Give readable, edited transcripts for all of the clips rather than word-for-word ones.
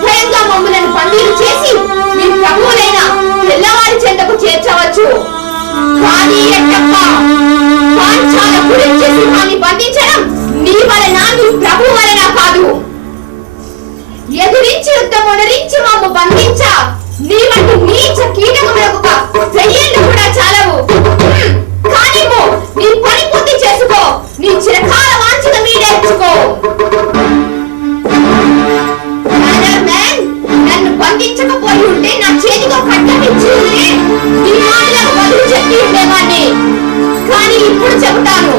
నిర్భయంగా మమ్మలను బందీలు చేసి మీ ప్రభువులైన తెల్లవారి చెంతకు చేర్చవచ్చు. కానీ ఎట్టప్ప పాంచాల గురించి సింహాన్ని బంధించడం నీ వలన నీ ప్రభు వలన కాదు. ఎదురించి యుద్ధమునరించి మమ్ము బంధించ నీ వంటి నీచ కీటకములకు 1000 ఏళ్ళు కూడా చాలవు. కానీ నీ పని పూర్తి చేసుకో, నీ చిరకాల వాంఛన మీడేర్చుకో. నన్ను బంధించకపోయి ఉంటే నా చేతితో కట్టనిచ్చి ఉంటే నీ మాటలకు బదులు చెప్పి ఉండేవాడిని. కానీ ఇప్పుడు చెబుతాను,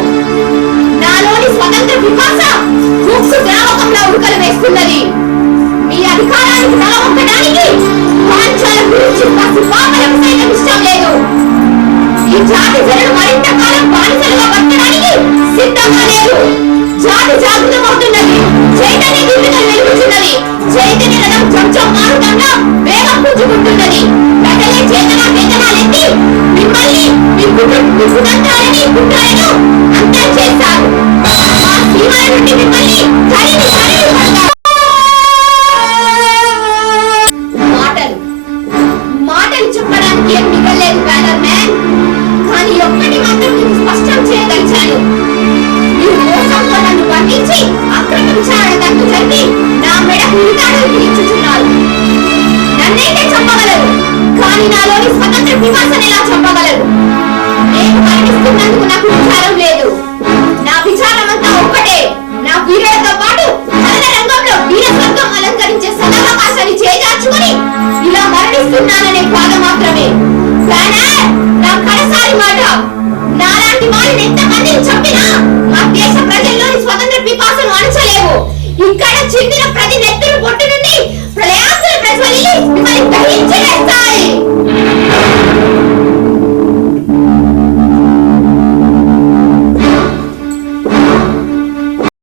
నాలోని స్వతంత్ర వికాస ఉక్కు ద్రావకంలో ఉడకలు వేస్తున్నది. మీ అధికారానికి తలవంకడానికి పాంచాల గురించి పసిపాపలకు సైతం ఇష్టం లేదు. ఈ జాతి జనులు మరింత కాలం బానిసలుగా బతకడానికి సిద్ధంగా లేరు. జాతి జాగృతమవుతున్నది, చైతన్య దీపికలు వెలుగుతున్నది. చైతన్య రథం కొంచెం మారుతంగా వేగం పుంజుకుంటున్నది. ప్రజలే చేతనాలెత్తి మిమ్మల్ని మీ కుతంత్రాలని కుట్రలను అంతం చేశారు. మా సీమల నుండి మిమ్మల్ని తరిమి పడతారు. మాటలు చెప్పడానికి ఏం మిగలేదు బ్యానర్ మ్యాన్. కానీ ఒక్కటి మాత్రం నేను స్పష్టం చేయదలిచాను. మీరు మోసంతో నన్ను బంధించి అక్రమ విచారణ తగ్గు జరిపి నా మెడ ఉరితాడు తీర్చుచున్నారు. నన్నైతే చంపగలరు, కానీ నాలోని స్వతంత్ర వికాసన ఎలా చంపగలరు? నేను మరణిస్తున్నందుకు నాకు విచారం లేదు. నా విచారం అంతా ఒక్కటే, నా వీరులతో పాటు కథల రంగంలో వీర స్వర్గం అలంకరించే సదావకాశాన్ని చేజార్చుకుని ఇలా మరణిస్తున్నాననే బాధ మాత్రమే. నా కడసారి మాట, నాలాంటి వారిని